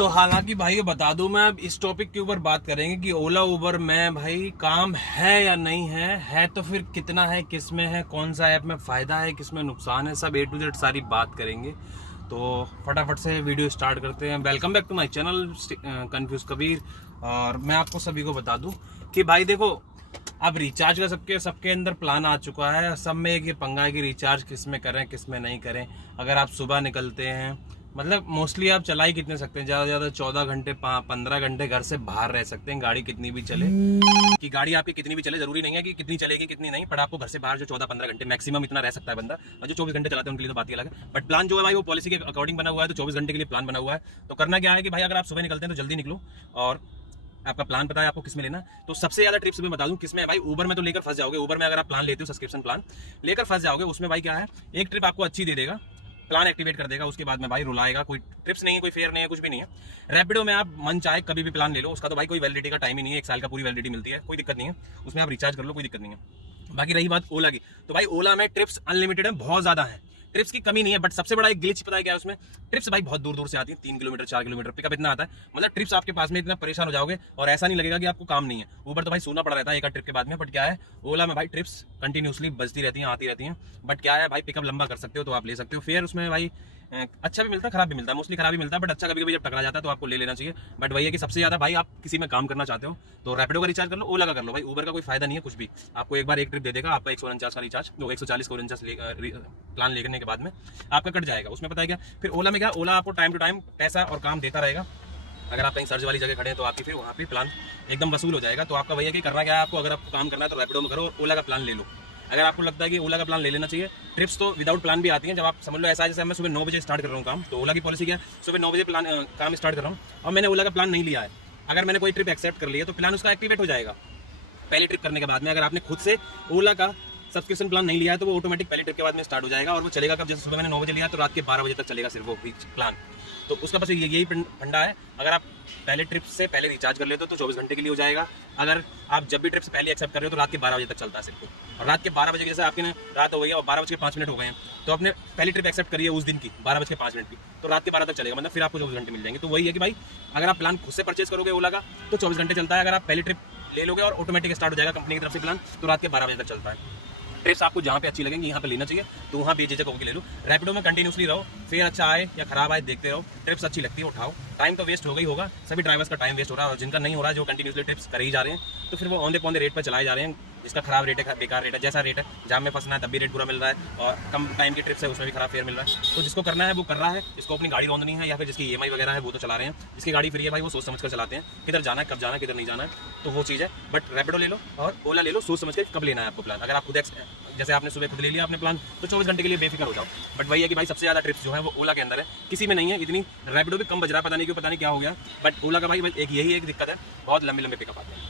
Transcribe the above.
तो हालांकि भाई बता दूं, मैं अब इस टॉपिक के ऊपर बात करेंगे कि ओला उबर में भाई काम है या नहीं है तो फिर कितना है, किस में है, कौन सा ऐप में फ़ायदा है, किस में नुकसान है, सब A to Z सारी बात करेंगे। तो फटाफट से वीडियो स्टार्ट करते हैं। Welcome back to my channel confuse Kabir. और मैं आपको सभी को बता दूं कि भाई देखो, अब रिचार्ज का सबके अंदर प्लान आ चुका है। सब में एक ये पंगा है कि रिचार्ज किस में करें किस में नहीं करें। अगर आप सुबह निकलते हैं, मतलब मोस्टली आप चला ही कितने सकते हैं, ज़्यादा से ज़्यादा 14 घंटे 15 घंटे घर से बाहर रह सकते हैं, गाड़ी कितनी भी चले। कि गाड़ी आपकी कितनी भी चले, जरूरी नहीं है कि कितनी चलेगी कितनी नहीं, पर आपको घर से बाहर जो 14-15 घंटे मैक्सिमम इतना रह सकता है बंदा। और जो 24 घंटे चलाते हैं उनके लिए तो बात ही अलग है। बट प्लान जो है भाई वो पॉलिसी के अकॉर्डिंग बना हुआ है, तो 24 घंटे के लिए प्लान बना हुआ है। तो करना क्या है कि भाई अगर आप सुबह निकलते हैं तो जल्दी निकलो और आपका प्लान पता है आपको किस में लेना। तो सबसे ज्यादा ट्रिप्स मैं बता दूं किस में है भाई। उबर में तो लेकर फंस जाओगे। उबर में अगर आप प्लान लेते हो, सब्सक्रिप्शन प्लान लेकर फंस जाओगे। उसमें भाई क्या है, एक ट्रिप आपको अच्छी दे देगा, प्लान एक्टिवेट कर देगा, उसके बाद में भाई रुलाएगा। कोई ट्रिप्स नहीं है, कोई फेयर नहीं है, कुछ भी नहीं है। रैपिडो में आप मन चाहे कभी भी प्लान ले लो, उसका तो भाई कोई वैलिडिटी का टाइम ही नहीं है, 1 साल का पूरी वैलिडिटी मिलती है, कोई दिक्कत नहीं है। उसमें आप रिचार्ज कर लो, कोई दिक्कत नहीं है। बाकी रही बात ओला की, तो भाई ओला में ट्रिप्स अनलिमिटेड है, बहुत ज्यादा है, ट्रिप्स की कमी नहीं है। बट सबसे बड़ा एक ग्लिच पता है क्या है उसमें, ट्रिप्स भाई बहुत दूर दूर से आती है, 3 किलोमीटर 4 किलोमीटर पिकअप इतना आता है। मतलब ट्रिप्स आपके पास में इतना परेशान हो जाओगे और ऐसा नहीं लगेगा कि आपको काम नहीं है। ऊबर तो भाई सोना पड़ा रहता है एक ट्रिप के बाद में। बट क्या है, ओला में भाई ट्रिप्स कंटिन्यूसली बजती रहती हैं, आती रहती हैं। बट क्या है भाई, पिकअप लंबा कर सकते हो तो आप ले सकते हो। फेयर उसमें भाई अच्छा भी मिलता है, खराब भी मिलता है, मोस्टली खराब भी मिलता है। बट अच्छा कभी कभी जब टकरा जाता है तो आपको ले लेना चाहिए। बट वही है कि सबसे ज्यादा भाई आप किसी में काम करना चाहते हो तो रैपिडो का रिचार्ज कर लो, ओला का कर लो भाई। उबर का कोई फायदा नहीं है कुछ भी। आपको एक बार एक ट्रिप दे देगा, आपका 149 का रिचार्ज, 140 का 49 प्लान लेने के बाद में आपका कट जाएगा। उसमें पता है क्या, फिर ओला में क्या, ओला आपको टाइम टू टाइम पैसा और काम देता रहेगा। अगर आप कहीं सर्च वाली जगह खड़े हैं तो आपकी फिर वहाँ पे प्लान एकदम वसूल हो जाएगा। तो आपका वही है कि करना क्या है आपको, अगर आपको काम करना है तो रैपिडो में करो और ओला का प्लान ले लो। अगर आपको लगता है कि ओला का प्लान ले लेना चाहिए। ट्रिप्स तो विदाउट प्लान भी आती हैं। जब आप समझ लो ऐसा है जैसे मैं सुबह 9 बजे स्टार्ट कर रहा हूँ काम, तो ओला की पॉलिसी क्या है, सुबह 9 बजे प्लान काम स्टार्ट कर रहा हूँ और मैंने ओला का प्लान नहीं लिया है। अगर मैंने कोई ट्रिप एक्सेप्ट कर लिया तो प्लान उसका एक्टिवेट हो जाएगा पहले ट्रिप करने के बाद में। अगर आपने खुद से ओला का सब्सक्रिप्शन प्लान नहीं लिया है तो वो ऑटोमेटिक पहले ट्रिप के बाद में स्टार्ट हो जाएगा। और वो चलेगा कब, जैसे सुबह मैंने 9 बजे लिया तो रात के 12 बजे तक चलेगा सिर्फ वो प्लान। तो उसका बस यही फंडा है। अगर आप पहले ट्रिप से पहले रिचार्ज कर लेते हो तो 24 घंटे के लिए हो जाएगा। अगर आप जब भी ट्रिप से पहले एक्सेप्ट कर रहे हो तो रात के 12 बजे तक चलता है सिर्फ। और रात के 12 बजे जैसे आपकी ना रात हो गई है और 12:05 हो गए हैं, तो आपने पहली ट्रिप एक्सेप्ट करी है उस दिन की 12:05 की, तो रात के 12 तक चलेगा। मतलब फिर आपको 24 घंटे मिल जाएंगे। तो वही है कि भाई अगर आप प्लान खुद से परचेज करोगे ओला का तो 24 घंटे चलता है। अगर आप पहली ट्रिप ले लोगे और ऑटोमेटिक स्टार्ट हो जाएगा कंपनी की तरफ से प्लान, तो रात के 12 बजे तक चलता है। ट्रिप्स आपको जहाँ पे अच्छी लगेंगी यहाँ पे लेना चाहिए तो वहाँ बेझिझक होकर ले लो। रैपिडो में कंटिन्यूसली रहो, फेयर अच्छा आए या खराब आए देखते रहो। ट्रिप्स अच्छी लगती है उठाओ। टाइम तो वेस्ट होगा ही होगा, सभी ड्राइवर्स का टाइम वेस्ट हो रहा है। और जिनका नहीं हो रहा है, जो कंटिन्यूसली ट्रिप्स कर ही जा रहे हैं, तो फिर वो ऑन द रेट पर चलाए जा रहे हैं। जिसका खराब रेट है, बेकार रेट है, जैसा रेट है, जाम में फंसना है तब भी रेट पूरा मिल रहा है, और कम टाइम की ट्रिप्स है उसमें भी खराब फेयर मिल रहा है। तो जिसको करना है वो कर रहा है, जिसको अपनी गाड़ी रोंदनी है या फिर जिसकी EMI वगैरह है वो तो चला रहे हैं। जिसकी गाड़ी फ्री है भाई वो सोच समझ कर चलाते हैं, किधर जाना है, कब जाना है, किधर नहीं जाना है, तो वो चीज़ है। बट रैपिडो ले लो और ओला ले लो, सोच समझ के कब लेना है आपको प्लान। अगर आप खुद जैसे आपने सुबह खुद ले लिया अपने प्लान तो 24 घंटे के लिए बेफिक्र हो जाओ। बट वही है कि भाई सबसे ज़्यादा ट्रिप्स जो है वो ओला के अंदर है, किसी में नहीं है इतनी। रैपिडो भी कम बज रहा है, पता नहीं क्यों, पता नहीं क्या हो गया। बट ओला का भाई एक यही एक दिक्कत है, बहुत लंबे लंबे पिकअप आते हैं।